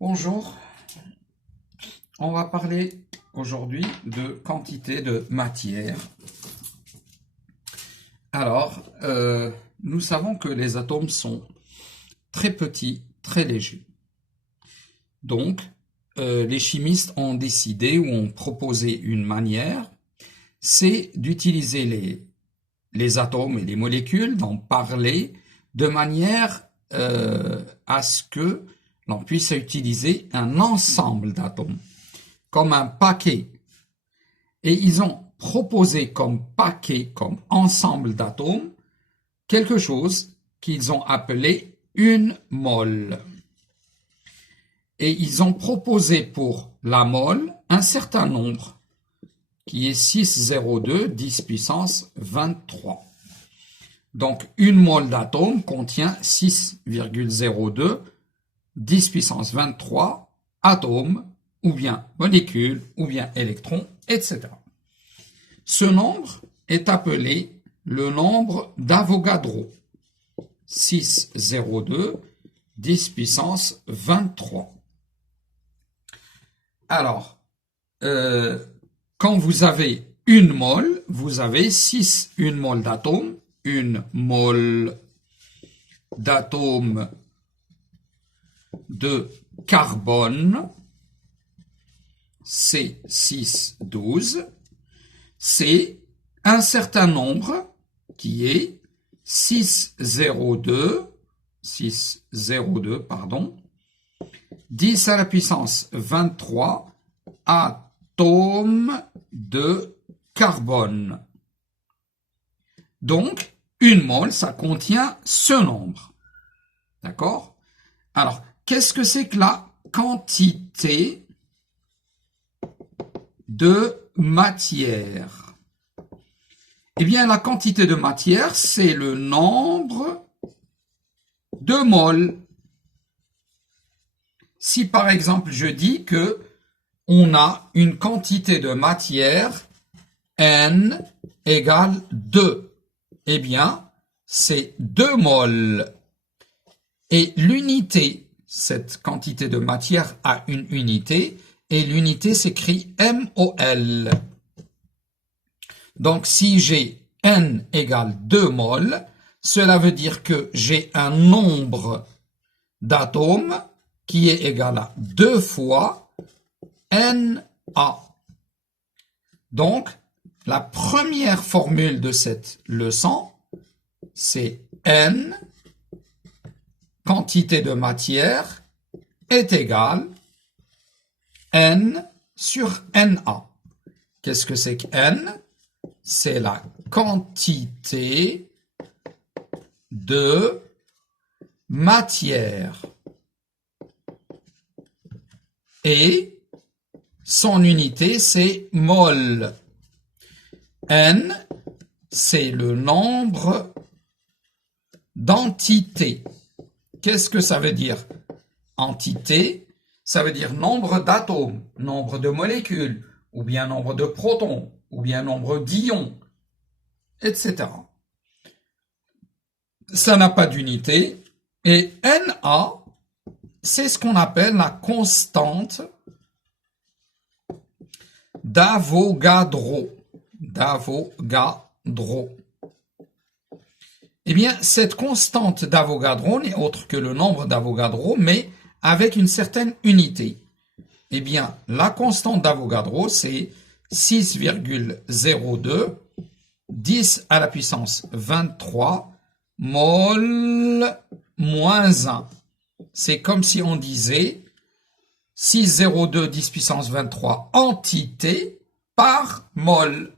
Bonjour, on va parler aujourd'hui de quantité de matière. Alors, nous savons que les atomes sont très petits, très légers. Donc, les chimistes ont décidé ou ont proposé une manière, c'est d'utiliser les atomes et les molécules, d'en parler de manière à ce que l'on puisse utiliser un ensemble d'atomes, comme un paquet. Et ils ont proposé comme paquet, comme ensemble d'atomes, quelque chose qu'ils ont appelé une mole. Et ils ont proposé pour la mole un certain nombre, qui est 6,02 10 puissance 23. Donc, une mole d'atome contient 6,02 10 puissance 23 atomes, ou bien molécules, ou bien électrons, etc. Ce nombre est appelé le nombre d'Avogadro, 6,02 10 puissance 23. Alors, quand vous avez une mole, vous avez une mole d'atome, une mole d'atome de carbone, C612, c'est un certain nombre qui est 602, 10 à la puissance 23 atomes de carbone. Donc, une mole, ça contient ce nombre. D'accord? Alors, qu'est-ce que c'est que la quantité de matière? Eh bien, la quantité de matière, c'est le nombre de moles. Si par exemple, je dis que on a une quantité de matière N égale 2, eh bien, c'est 2 moles. Et l'unité, cette quantité de matière a une unité, et l'unité s'écrit MOL. Donc, si j'ai N égale 2 moles, cela veut dire que j'ai un nombre d'atomes qui est égal à 2 fois Na. Donc, la première formule de cette leçon, c'est N, quantité de matière, est égale N sur Na. Qu'est-ce que c'est que N? C'est la quantité de matière. Et son unité, c'est mol. N, c'est le nombre d'entités. Qu'est-ce que ça veut dire? Entité, ça veut dire nombre d'atomes, nombre de molécules, ou bien nombre de protons, ou bien nombre d'ions, etc. Ça n'a pas d'unité. Et Na, c'est ce qu'on appelle la constante d'Avogadro. Eh bien, cette constante d'Avogadro n'est autre que le nombre d'Avogadro, mais avec une certaine unité. Eh bien, la constante d'Avogadro, c'est 6,02 10 à la puissance 23 mol moins 1. C'est comme si on disait 6,02 10 puissance 23 entités par mol.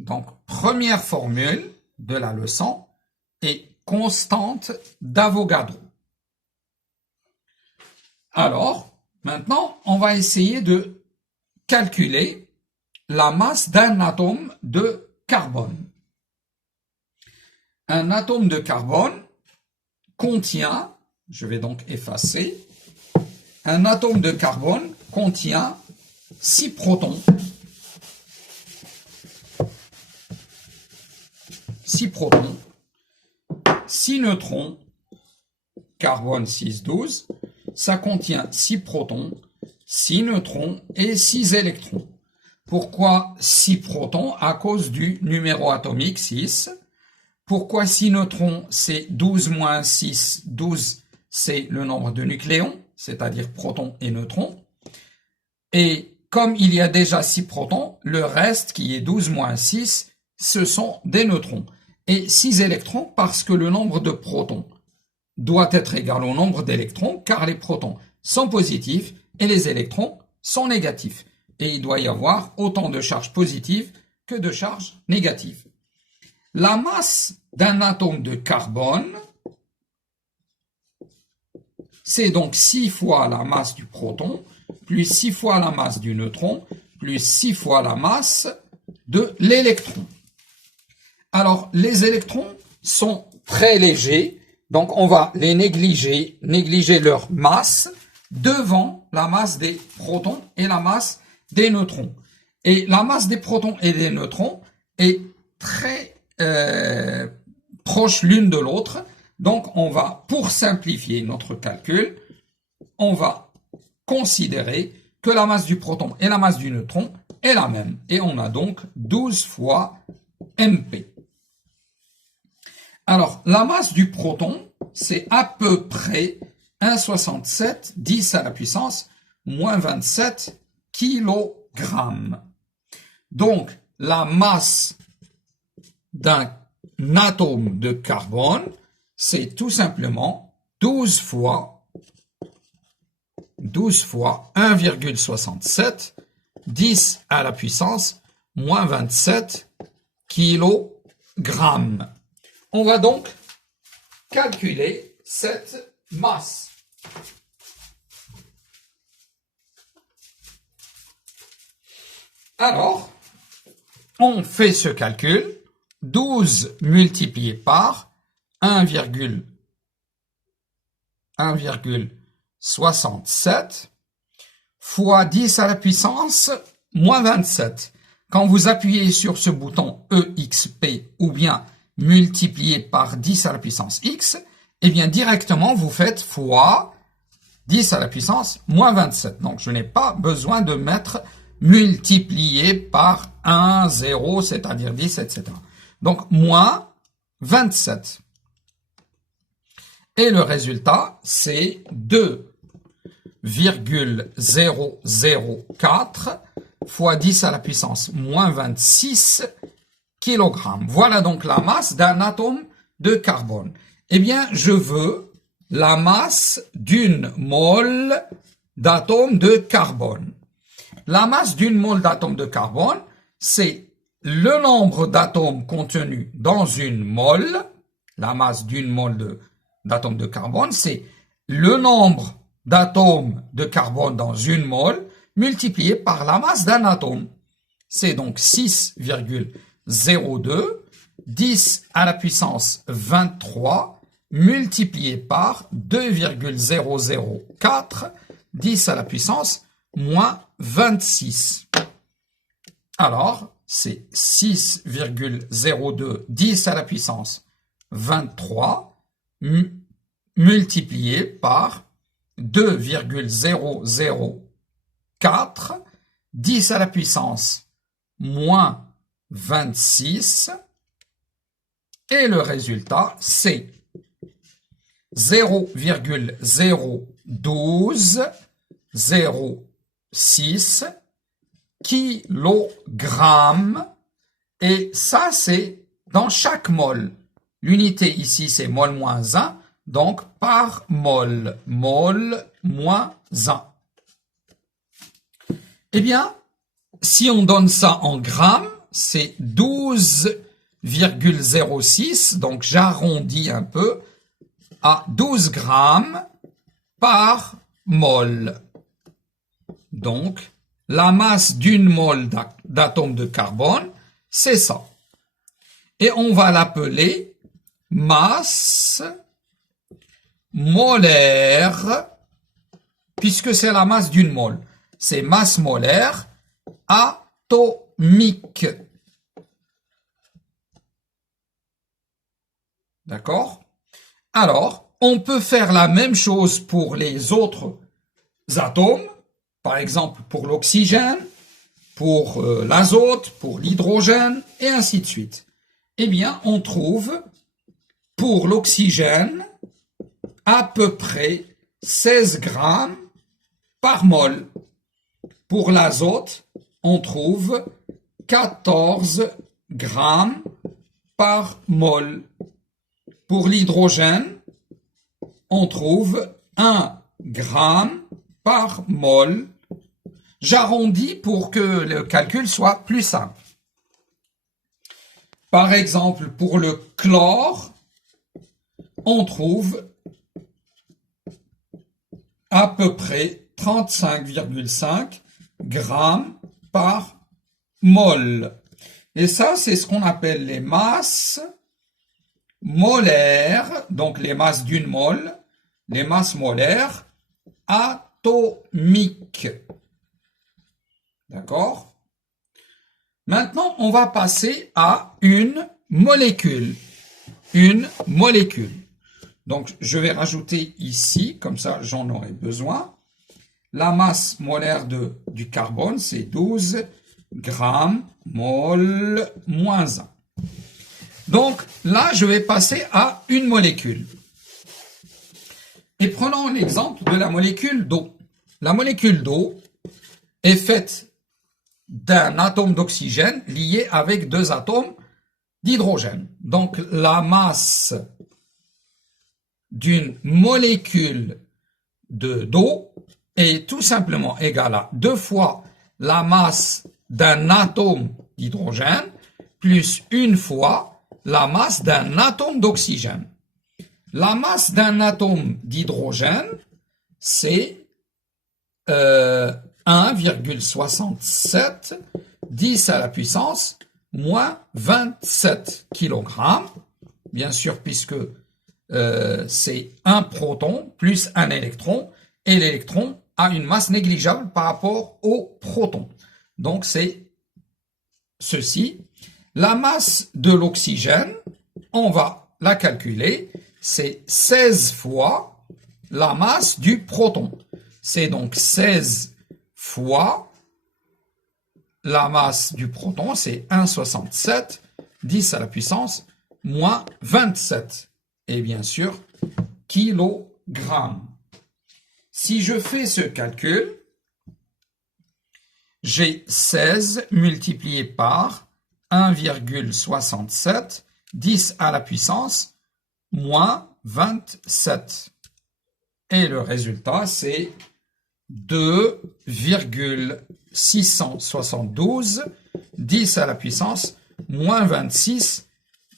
Donc, première formule de la leçon est constante d'Avogadro. Alors, maintenant, on va essayer de calculer la masse d'un atome de carbone. Un atome de carbone contient, je vais donc effacer, un atome de carbone contient 6 protons, 6 neutrons, carbone 6,12, ça contient 6 protons, 6 neutrons et 6 électrons. Pourquoi 6 protons? À cause du numéro atomique 6. Pourquoi 6 neutrons? C'est 12 moins 6. 12, c'est le nombre de nucléons, c'est-à-dire protons et neutrons. Et comme il y a déjà 6 protons, le reste qui est 12 moins 6, ce sont des neutrons. Et 6 électrons parce que le nombre de protons doit être égal au nombre d'électrons, car les protons sont positifs et les électrons sont négatifs. Et il doit y avoir autant de charges positives que de charges négatives. La masse d'un atome de carbone, c'est donc 6 fois la masse du proton, plus 6 fois la masse du neutron, plus 6 fois la masse de l'électron. Alors, les électrons sont très légers, donc on va les négliger leur masse devant la masse des protons et la masse des neutrons. Et la masse des protons et des neutrons est très proche l'une de l'autre. Donc on va, pour simplifier notre calcul, on va considérer que la masse du proton et la masse du neutron est la même. Et on a donc 12 fois MP. Alors, la masse du proton, c'est à peu près 1,67 10 à la puissance moins 27 kg. Donc, la masse d'un atome de carbone, c'est tout simplement 12 fois 1,67 10 à la puissance moins 27 kg. On va donc calculer cette masse. Alors, on fait ce calcul. 12 multiplié par 1,67 fois 10 à la puissance moins 27. Quand vous appuyez sur ce bouton EXP ou bien multiplié par 10 à la puissance x, eh bien directement vous faites fois 10 à la puissance moins 27. Donc je n'ai pas besoin de mettre multiplié par 1, 0, c'est-à-dire 10, etc. Donc moins 27. Et le résultat, c'est 2,004 fois 10 à la puissance moins 26 kg. Voilà donc la masse d'un atome de carbone. Eh bien, je veux la masse d'une mole d'atome de carbone. La masse d'une mole d'atome de carbone, c'est le nombre d'atomes contenus dans une mole. La masse d'une mole d'atome de carbone, c'est le nombre d'atomes de carbone dans une mole multiplié par la masse d'un atome. C'est donc 6,02 10 à la puissance 23 multiplié par 2,004 10 à la puissance moins 26. Alors, c'est 6,02 10 à la puissance 23 multiplié par 2,004 10 à la puissance moins 26. Et le résultat, c'est 0,01206 kilogrammes. Et ça, c'est dans chaque mole. L'unité ici, c'est mol moins 1, donc par mol. Mol moins 1. Eh bien, si on donne ça en grammes, c'est 12,06, donc j'arrondis un peu, à 12 grammes par mol. Donc, la masse d'une mole d'atome de carbone, c'est ça. Et on va l'appeler masse molaire, puisque c'est la masse d'une mole. C'est masse molaire atomique. D'accord? Alors, On peut faire la même chose pour les autres atomes, par exemple pour l'oxygène, pour l'azote, pour l'hydrogène, et ainsi de suite. Eh bien, on trouve pour l'oxygène à peu près 16 grammes par mol. Pour l'azote, on trouve 14 grammes par mol. Pour l'hydrogène, on trouve 1 gramme par mol. J'arrondis pour que le calcul soit plus simple. Par exemple, pour le chlore, on trouve à peu près 35,5 grammes par mol. Et ça, c'est ce qu'on appelle les masses molaires, donc les masses d'une mole, les masses molaires atomiques. D'accord? Maintenant, on va passer à une molécule. Une molécule. Donc, je vais rajouter ici, comme ça j'en aurai besoin. La masse molaire du carbone, c'est 12 grammes mol moins 1. Donc, là, je vais passer à une molécule. Et prenons l'exemple de la molécule d'eau. La molécule d'eau est faite d'un atome d'oxygène lié avec 2 atomes d'hydrogène. Donc, la masse d'une molécule d'eau est tout simplement égale à 2 fois la masse d'un atome d'hydrogène plus 1 fois la masse d'un atome d'oxygène. La masse d'un atome d'hydrogène, c'est 1,67 10 à la puissance moins 27 kg. Bien sûr, puisque c'est un proton plus un électron, et l'électron a une masse négligeable par rapport au proton. Donc, c'est ceci. La masse de l'oxygène, on va la calculer, c'est 16 fois la masse du proton. C'est donc 16 fois la masse du proton, c'est 1,67 10 à la puissance moins 27. Et bien sûr, kilogrammes. Si je fais ce calcul, j'ai 16 multiplié par 1,67 10 à la puissance moins 27. Et le résultat, c'est 2,672 10 à la puissance moins 26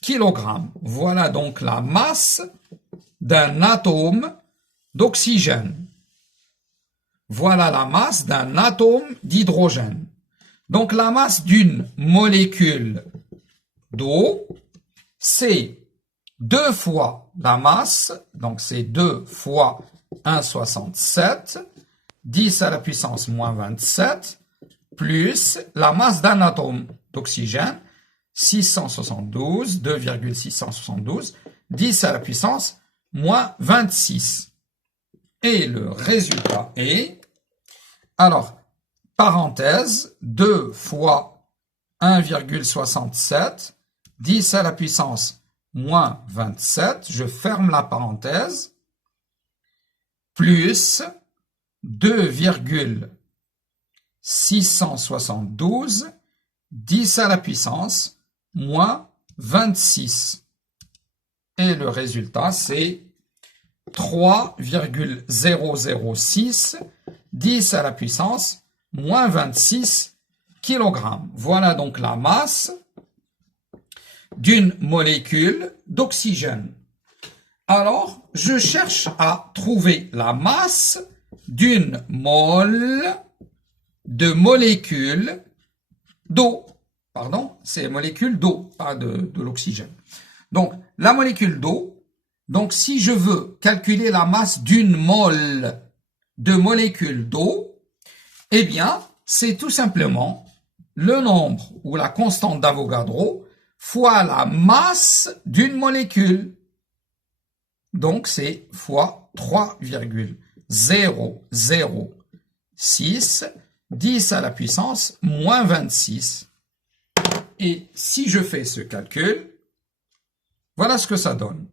kg. Voilà donc la masse d'un atome d'oxygène. Voilà la masse d'un atome d'hydrogène. Donc la masse d'une molécule d'eau, c'est 2 fois la masse, donc c'est 2 fois 1,67, 10 à la puissance moins 27, plus la masse d'un atome d'oxygène, 672, 2,672, 10 à la puissance moins 26. Et le résultat est, alors, parenthèse, 2 fois 1,67, 10 à la puissance moins 27, je ferme la parenthèse, plus 2,672, 10 à la puissance moins 26. Et le résultat, c'est 3,006, 10 à la puissance moins 26 kg. Voilà donc la masse d'une molécule d'oxygène. Alors, je cherche à trouver la masse d'une mole de molécules d'eau. Pardon, c'est molécule d'eau, pas de l'oxygène. Donc, la molécule d'eau, donc si je veux calculer la masse d'une mole de molécules d'eau, eh bien, c'est tout simplement le nombre ou la constante d'Avogadro fois la masse d'une molécule. Donc, c'est fois 3,006, 10 à la puissance moins 26. Et si je fais ce calcul, voilà ce que ça donne.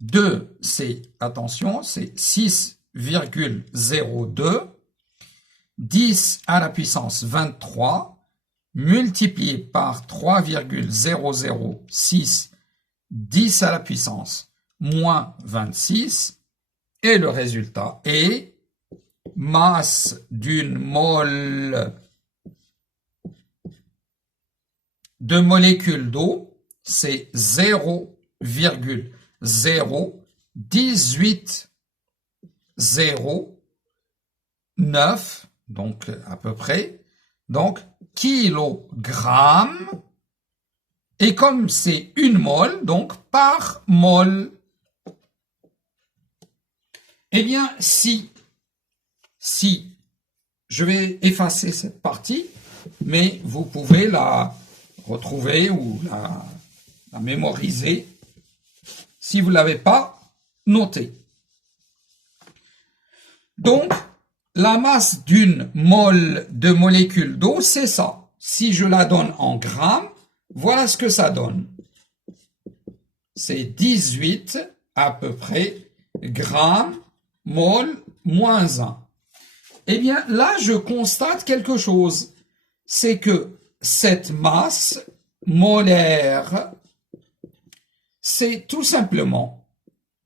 2, c'est, attention, c'est 6,02, 10 à la puissance 23, multiplié par 3,006, 10 à la puissance moins 26, et le résultat est masse d'une mole de molécules d'eau, c'est 0,01809, donc à peu près, donc kilogramme, et comme c'est une mole, donc par mole. Eh bien, si je vais effacer cette partie, mais vous pouvez la retrouver ou la mémoriser si vous ne l'avez pas noté. Donc, la masse d'une mole de molécule d'eau, c'est ça. Si je la donne en grammes, voilà ce que ça donne. C'est 18 à peu près grammes mol moins 1. Eh bien, là, je constate quelque chose. C'est que cette masse molaire, c'est tout simplement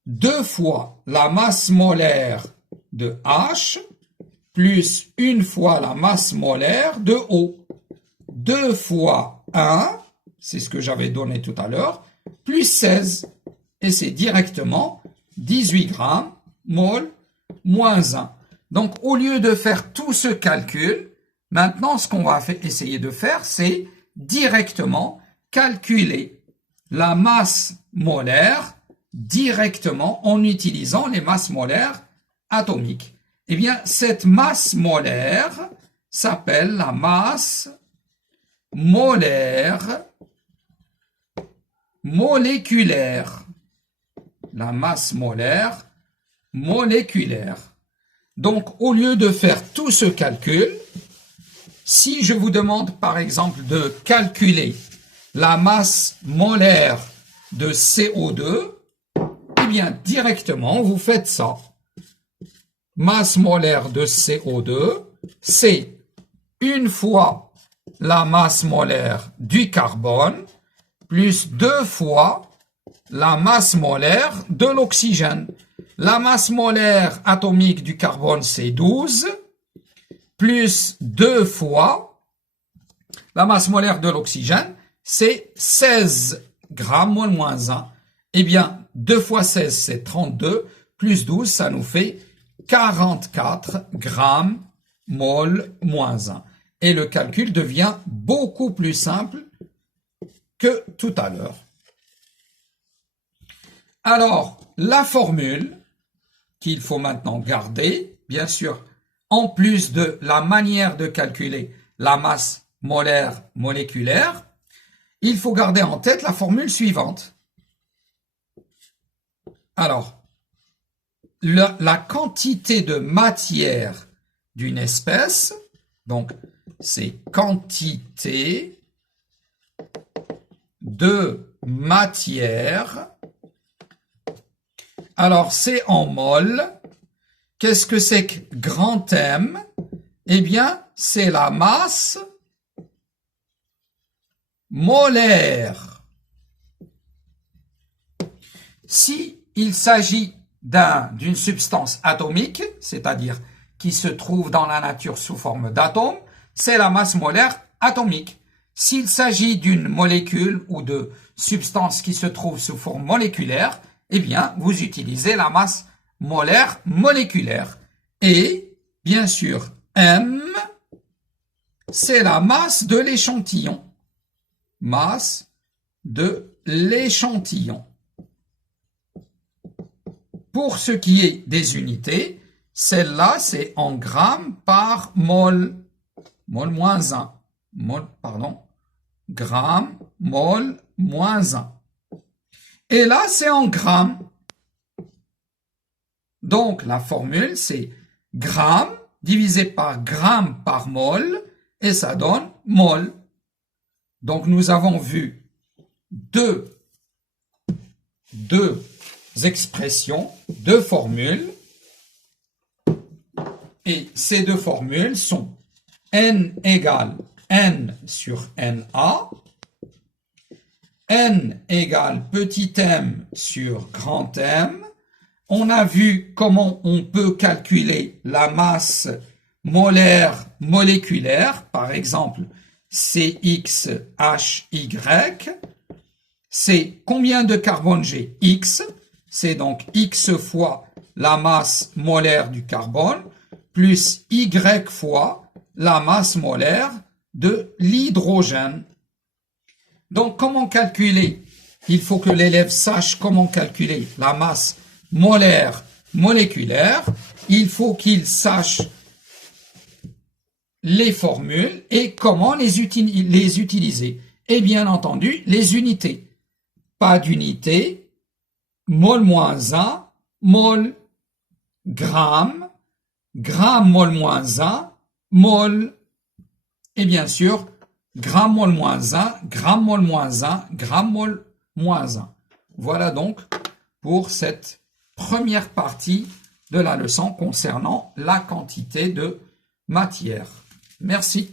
2 fois la masse molaire de H plus 1 fois la masse molaire de O. 2 fois 1, c'est ce que j'avais donné tout à l'heure, plus 16. Et c'est directement 18 grammes mol moins 1. Donc, au lieu de faire tout ce calcul, maintenant, ce qu'on va essayer de faire, c'est directement calculer la masse molaire directement en utilisant les masses molaires atomiques. Eh bien, cette masse molaire s'appelle la masse molaire moléculaire. La masse molaire moléculaire. Donc, au lieu de faire tout ce calcul, si je vous demande par exemple de calculer la masse molaire de CO2, eh bien directement vous faites ça. Masse molaire de CO2, c'est 1 fois la masse molaire du carbone plus 2 fois la masse molaire de l'oxygène. La masse molaire atomique du carbone, c'est 12, plus 2 fois la masse molaire de l'oxygène, c'est 16 grammes mol moins 1. Eh bien, 2 fois 16, c'est 32, plus 12, ça nous fait 44 grammes mol moins 1. Et le calcul devient beaucoup plus simple que tout à l'heure. Alors, la formule qu'il faut maintenant garder, bien sûr, en plus de la manière de calculer la masse molaire moléculaire, il faut garder en tête la formule suivante. Alors, la quantité de matière d'une espèce, donc c'est quantité de matière. Alors, c'est en mol. Qu'est-ce que c'est que grand M? Eh bien, c'est la masse molaire. Si il s'agit d'une substance atomique, c'est-à-dire qui se trouve dans la nature sous forme d'atome, c'est la masse molaire atomique. S'il s'agit d'une molécule ou de substance qui se trouve sous forme moléculaire, eh bien, vous utilisez la masse molaire moléculaire. Et, bien sûr, M, c'est la masse de l'échantillon. Masse de l'échantillon. Pour ce qui est des unités, celle-là, c'est en grammes par mol. Mol moins 1. Gramme, mol, moins 1. Et là, c'est en grammes. Donc, la formule, c'est gramme divisé par gramme par mol, et ça donne mol. Donc, nous avons vu deux expressions, deux formules, et ces deux formules sont N égale N sur NA, N égale petit m sur grand M. On a vu comment on peut calculer la masse molaire moléculaire, par exemple CXHY. C'est combien de carbone j'ai? X. C'est donc X fois la masse molaire du carbone, plus Y fois la masse molaire de l'hydrogène. Donc, comment calculer? Il faut que l'élève sache comment calculer la masse molaire moléculaire. Il faut qu'il sache les formules et comment les utiliser. Et bien entendu, les unités. Pas d'unité, mol moins 1, mol, gramme, gramme mol moins 1, mol, et bien sûr, gramme mol moins 1, gramme mol moins 1, gramme mol moins 1. Voilà donc pour cette première partie de la leçon concernant la quantité de matière. Merci.